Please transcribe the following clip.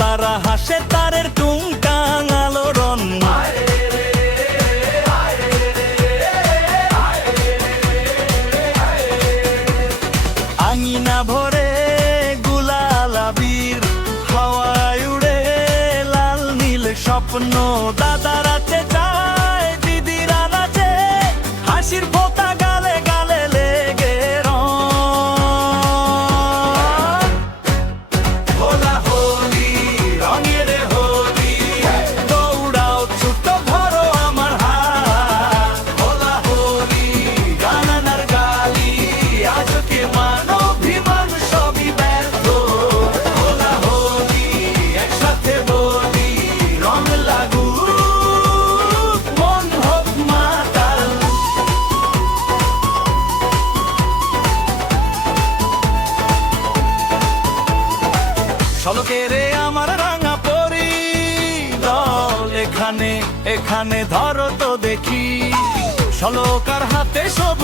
তারা হাসে তারের টুংটাং আলোড়ন। আঙিনা ভরে গুলাল আবির, হাওয়ায় উড়ে লাল নীল স্বপ্ন। দাদারা চেঁচায়, দিদিরা নাচে, হাসির ফোঁটা গালে গালে লেগে রং। হোলা হোলি, রঙের হোলি, দৌড়াও ছুট ধরো আমার হাত। হোলা হোলি, গানানার গালি, আজকে মানো অভিমান সবই ব্যর্থ। হোলা হোলি, একসাথে বলি, রং লাগুক, মন হোক মাতাল। শলকেরে আমার রাঙা পরি দল, এখানে এখানে ধরো তো দেখি। শলকার হাতে শোভা